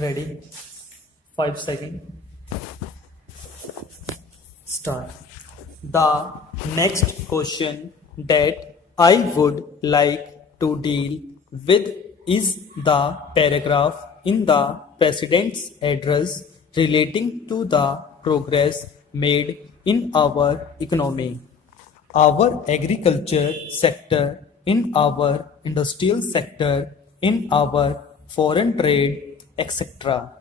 Ready? 5 seconds. Start. The next question that I would like to deal with is the paragraph in the President's address relating to the progress made in our economy, our agriculture sector, in our industrial sector, in our foreign trade, etc.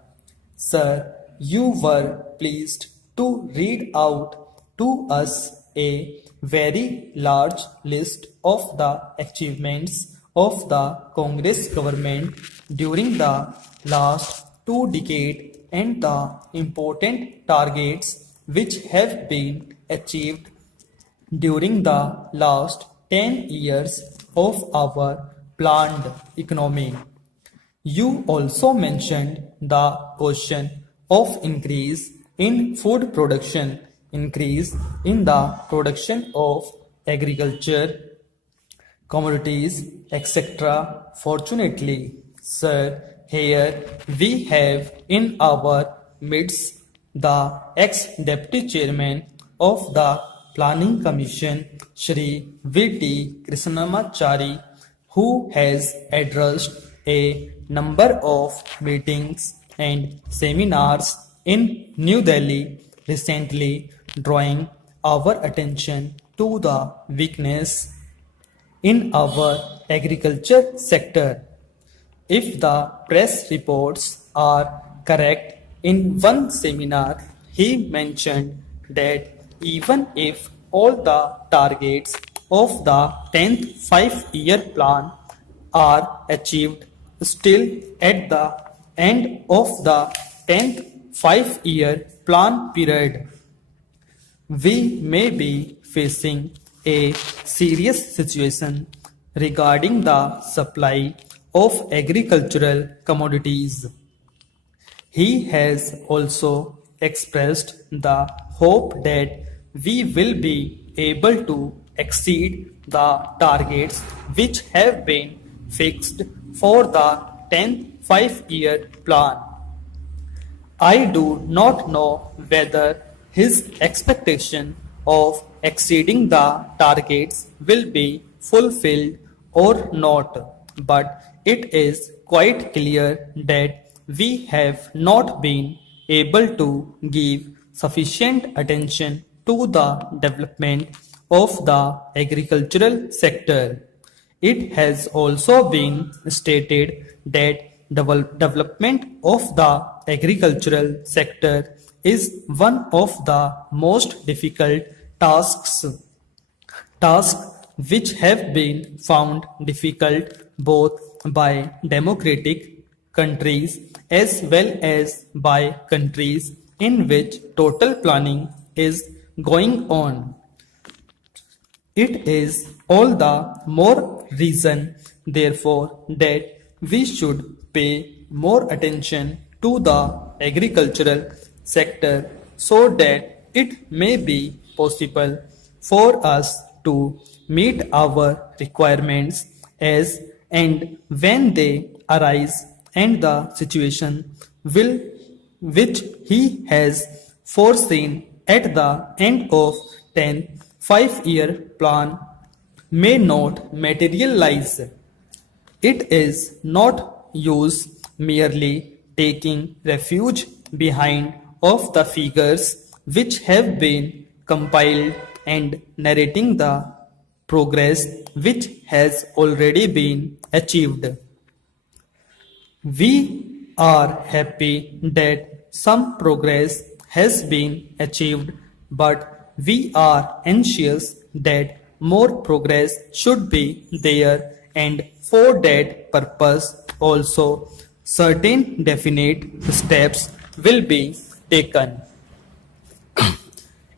Sir, you were pleased to read out to us a very large list of the achievements of the Congress government during the last 2 decades and the important targets which have been achieved during the last 10 years of our planned economy. You also mentioned the question of increase in food production, increase in the production of agriculture, commodities, etc. Fortunately, sir, here we have in our midst the ex-deputy chairman of the Planning Commission, Shri V.T. Krishnamachari, who has addressed a number of meetings and seminars in New Delhi recently, drawing our attention to the weakness in our agriculture sector. If the press reports are correct, in one seminar he mentioned that even if all the targets of the 10th 5-year plan are achieved, still at the end of the 10th 5-year plan period, we may be facing a serious situation regarding the supply of agricultural commodities. He has also expressed the hope that we will be able to exceed the targets which have been fixed for the 10th 5-year plan. I do not know whether his expectation of exceeding the targets will be fulfilled or not, but it is quite clear that we have not been able to give sufficient attention to the development of the agricultural sector. It has also been stated that development of the agricultural sector is one of the most difficult tasks which have been found difficult both by democratic countries as well as by countries in which total planning is going on. It is all the more reason, therefore, that we should pay more attention to the agricultural sector so that it may be possible for us to meet our requirements as and when they arise, and the situation will which he has foreseen at the end of 10th 5-year plan may not materialize. It is not use merely taking refuge behind of the figures which have been compiled and narrating the progress which has already been achieved. We are happy that some progress has been achieved, but we are anxious that more progress should be there, and for that purpose also certain definite steps will be taken.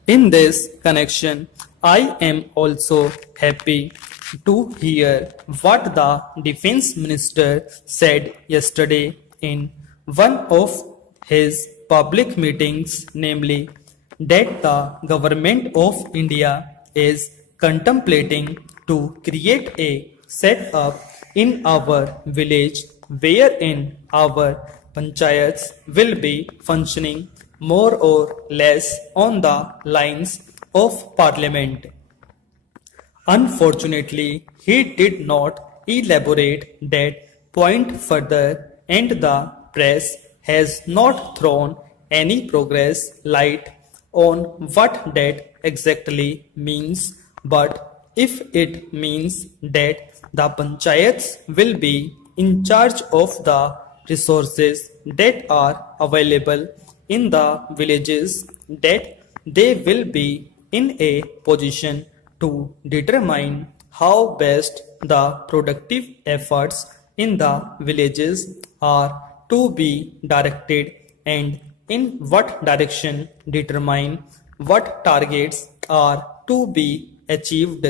In this connection, I am also happy to hear what the Defense Minister said yesterday in one of his public meetings, namely that the Government of India is contemplating to create a set up in our village wherein our panchayats will be functioning more or less on the lines of parliament. Unfortunately, he did not elaborate that point further, and the press has not thrown any progress light on what that exactly means. But if it means that the panchayats will be in charge of the resources that are available in the villages, that they will be in a position to determine how best the productive efforts in the villages are to be directed, and in what direction determine what targets are to be achieved.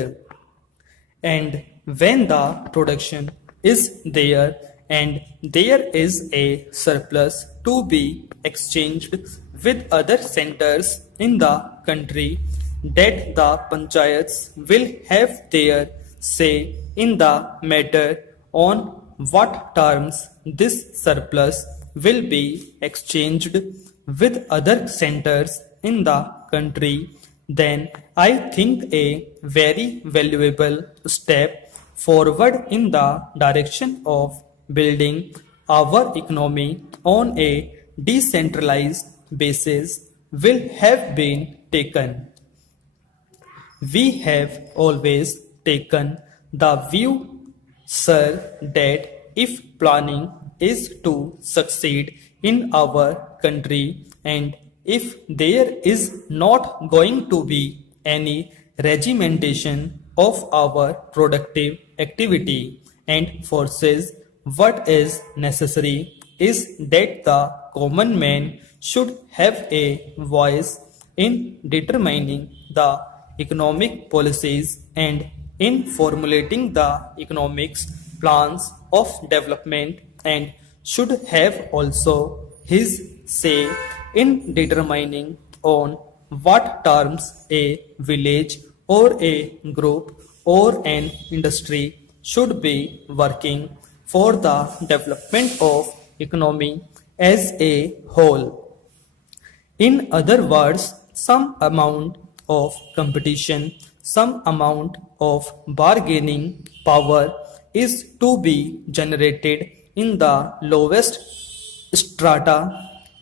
And when the production is there and there is a surplus to be exchanged with other centers in the country, that the panchayats will have their say in the matter on what terms this surplus will be exchanged with other centers in the country, then I think a very valuable step forward in the direction of building our economy on a decentralized basis will have been taken. We have always taken the view, sir, that if planning is to succeed in our country, and if there is not going to be any regimentation of our productive activity and forces, what is necessary is that the common man should have a voice in determining the economic policies and in formulating the economics plans of development, and should have also his say in determining on what terms a village or a group or an industry should be working for the development of economy as a whole. In other words, some amount of competition, some amount of bargaining power is to be generated in the lowest strata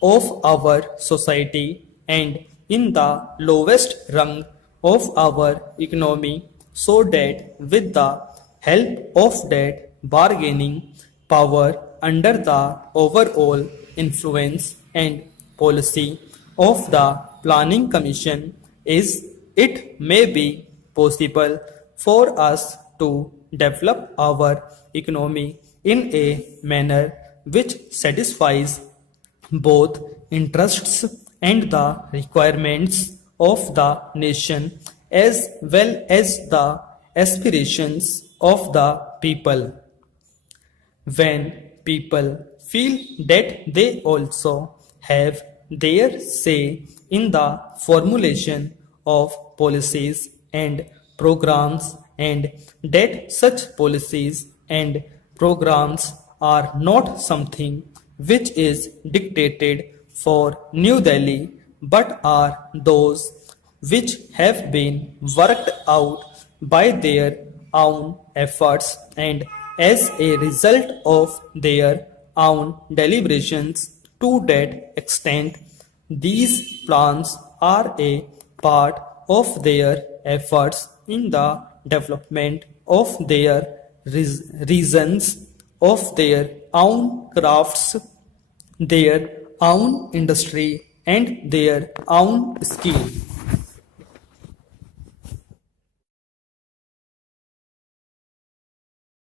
of our society and in the lowest rung of our economy, so that with the help of that bargaining power under the overall influence and policy of the planning commission, is it may be possible for us to develop our economy in a manner which satisfies both interests and the requirements of the nation as well as the aspirations of the people. When people feel that they also have their say in the formulation of policies and programs, and that such policies and programs are not something which is dictated for New Delhi, but are those which have been worked out by their own efforts, and as a result of their own deliberations. To that extent, these plans are a part of their efforts in the development of their reasons, of their own crafts, their own industry, and their own skill.